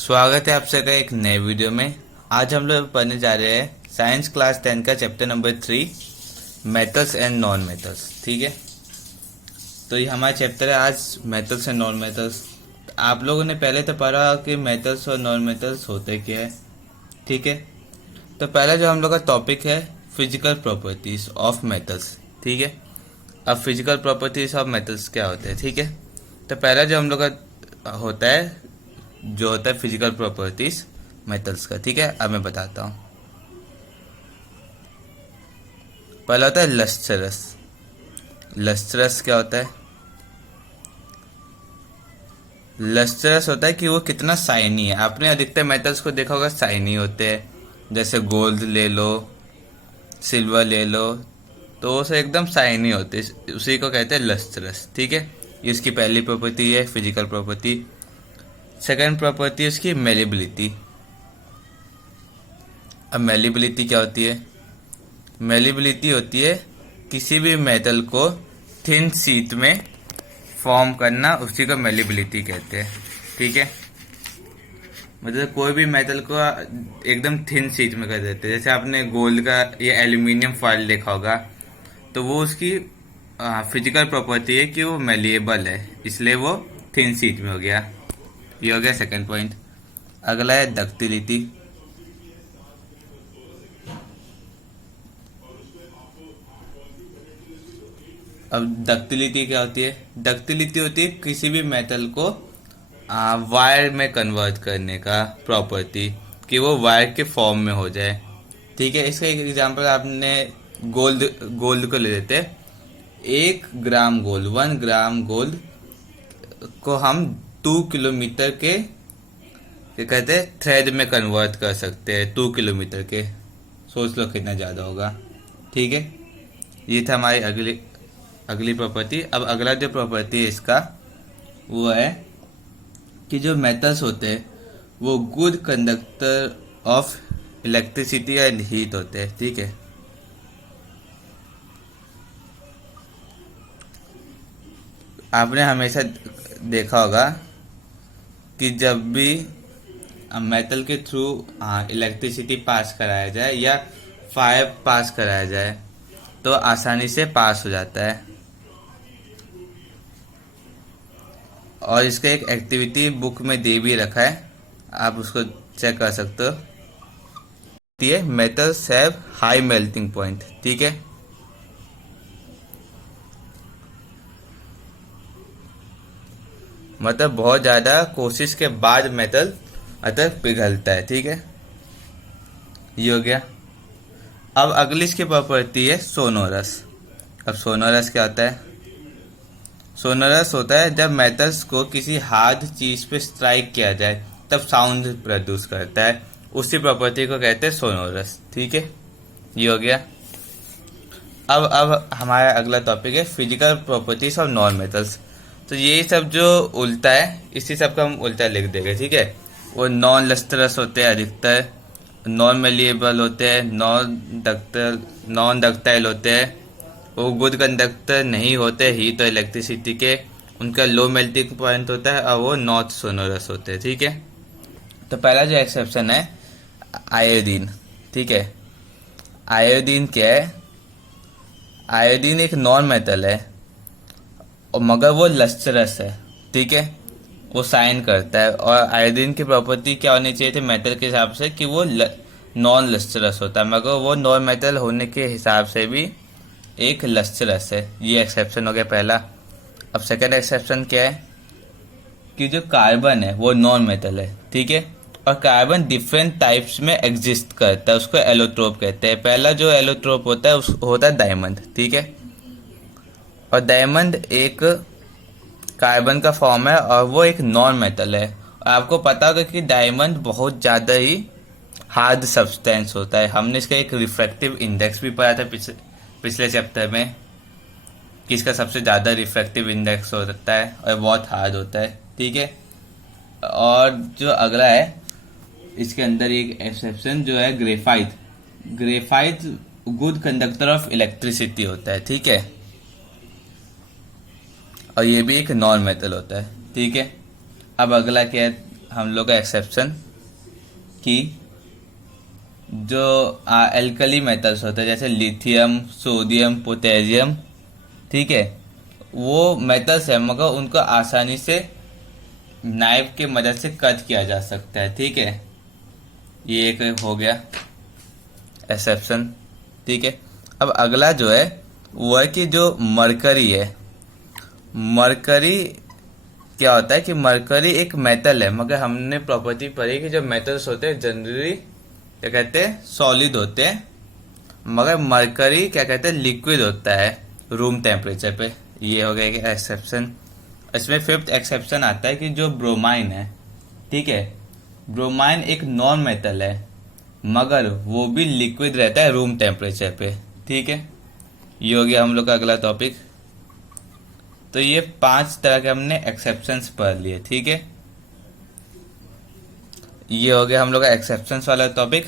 स्वागत है आप सबका एक नए वीडियो में। आज हम लोग पढ़ने जा रहे हैं साइंस क्लास 10 का chapter number 3 metals and non metals. ठीक है, तो ये हमारा चैप्टर है आज मेटल्स एंड नॉन मेटल्स। आप लोगों ने पहले तो पढ़ा कि मेटल्स और नॉन मेटल्स होते क्या है। ठीक है, तो पहला जो हम लोग का टॉपिक है फिजिकल प्रॉपर्टीज ऑफ मेटल्स। ठीक है, अब फिजिकल प्रॉपर्टीज ऑफ मेटल्स क्या होते हैं। ठीक है, तो पहला जो हम लोग का होता है जो होता है फिजिकल प्रॉपर्टीज मेटल्स का। ठीक है, अब मैं बताता हूँ। पहला होता है लस्ट्रस। लस्ट्रस क्या होता है? लस्ट्रस होता है कि वो कितना शाइनी है। आपने अधिकतर मेटल्स को देखा होगा शाइनी होते हैं, जैसे गोल्ड ले लो, सिल्वर ले लो, तो वो सब एकदम शाइनी होते हैं, उसी को कहते हैं लस्ट्रस। ठीक है, ये उसकी पहली प्रॉपर्टी है फिजिकल प्रॉपर्टी। सेकंड प्रॉपर्टी है उसकी मेलेबिलिटी। अब मेलेबिलिटी क्या होती है? मेलेबिलिटी होती है किसी भी मेटल को थिन शीट में फॉर्म करना, उसी को मेलेबिलिटी कहते हैं। ठीक है, मतलब कोई भी मेटल को एकदम थिन शीट में कर देते हैं। जैसे आपने गोल्ड का या एल्यूमिनियम फॉयल देखा होगा, तो वो उसकी फिजिकल प्रॉपर्टी है कि वो मेलिएबल है, इसलिए वो थिन शीट में हो गया। ये हो गया सेकंड पॉइंट। अगला है डक्टिलिटी। अब डक्टिलिटी क्या होती है? डक्टिलिटी होती है किसी भी मेटल को वायर में कन्वर्ट करने का प्रॉपर्टी, कि वो वायर के फॉर्म में हो जाए। ठीक है, इसका एक एग्जांपल आपने गोल्ड गोल्ड को ले लेते हैं। 1 ग्राम गोल्ड, 1 ग्राम गोल्ड को हम 2 किलोमीटर के क्या कहते हैं थ्रेड में कन्वर्ट कर सकते हैं। 2 किलोमीटर के, सोच लो कितना ज़्यादा होगा। ठीक है, ये था हमारी अगली अगली प्रॉपर्टी। अब अगला जो प्रॉपर्टी है इसका, वो है कि जो मेटल्स होते हैं वो good conductor of electricity and heat होते हैं। ठीक है, आपने हमेशा देखा होगा कि जब भी मेटल के थ्रू इलेक्ट्रिसिटी पास कराया जाए या फायर पास कराया जाए तो आसानी से पास हो जाता है। और इसका एक एक्टिविटी बुक में दे भी रखा है, आप उसको चेक कर सकते हो। ये metals have high melting point. ठीक है, मतलब बहुत ज्यादा कोशिश के बाद मेटल अतः पिघलता है। ठीक है, ये हो गया। अब अगली इसकी प्रॉपर्टी है सोनोरस। अब सोनोरस क्या होता है? सोनोरस होता है जब मेटल्स को किसी हार्ड चीज पे स्ट्राइक किया जाए तब साउंड प्रोड्यूस करता है, उसी प्रॉपर्टी को कहते हैं सोनोरस। ठीक है, ये हो गया। अब हमारा अगला टॉपिक है physical properties of non metals. तो ये सब जो उल्टा है, इसी सब का हम उल्टा लिख देंगे। ठीक है, वो नॉन लस्टरस होते हैं अधिकतर, नॉन मेलिएबल होते हैं, नॉन डक्टाइल होते हैं, वो गुड कंडक्टर नहीं होते हीट और इलेक्ट्रिसिटी के, उनका लो मेल्टिंग पॉइंट होता है, और वो नॉट सोनोरस होते हैं। ठीक है, तो पहला जो एक्सेप्शन है आयोडीन। ठीक है, आयोडीन क्या है? आयोडीन एक नॉन मेटल है और मगर वो लस्टरस है। ठीक है, वो साइन करता है। और आयोडीन की प्रॉपर्टी क्या होनी चाहिए थी मेटल के हिसाब से, कि वो नॉन लस्टरस होता है, मगर वो नॉन मेटल होने के हिसाब से भी एक लस्टरस है। ये एक्सेप्शन हो गया पहला। अब सेकंड एक्सेप्शन क्या है? कि जो कार्बन है वो नॉन मेटल है। ठीक है, और कार्बन डिफरेंट टाइप्स में एग्जिस्ट करता है, उसको एलोट्रोप कहते हैं। पहला जो एलोट्रोप होता है उस होता है डायमंड। ठीक है, और डायमंड एक कार्बन का फॉर्म है और वो एक नॉन मेटल है। और आपको पता होगा कि डायमंड बहुत ज़्यादा ही हार्ड सब्सटेंस होता है। हमने इसका एक रिफ्रैक्टिव इंडेक्स भी पढ़ा था पिछले चैप्टर में, कि इसका सबसे ज़्यादा रिफ्रैक्टिव इंडेक्स होता है और बहुत हार्ड होता है। ठीक है, और जो अगला है इसके अंदर एक एक्सेप्शन जो है graphite. Graphite good conductor of electricity होता है। ठीक है, और ये भी एक नॉन मेटल होता है। ठीक है, अब अगला क्या है? हम लोग का एक्सेप्शन कि जो एल्कली मेटल्स होते हैं जैसे लिथियम, सोडियम, पोटेशियम, ठीक है, वो मेटल्स है मगर उनको आसानी से नाइफ के मदद से कट किया जा सकता है, ठीक है। ये एक हो गया एक्सेप्शन, ठीक है। अब अगला जो है वो है कि जो मरकरी है, मरकरी क्या होता है कि मरकरी एक मेटल है मगर हमने प्रॉपर्टी पढ़ी कि जो मेटल्स होते हैं जनरली क्या कहते हैं सॉलिड होते हैं, मगर मरकरी क्या कहते हैं लिक्विड होता है रूम टेम्परेचर पे। ये हो गया एक एक्सेप्शन। इसमें फिफ्थ एक्सेप्शन आता है कि जो ब्रोमाइन है, ठीक है, ब्रोमाइन एक नॉन मेटल है मगर वो भी लिक्विड रहता है रूम टेम्परेचर पे, ठीक है। ये हो गया हम लोग का अगला टॉपिक। तो ये 5 तरह के हमने एक्सेप्शंस पढ़ लिए, ठीक है। ये हो गया हम लोग का एक्सेप्शंस वाला टॉपिक।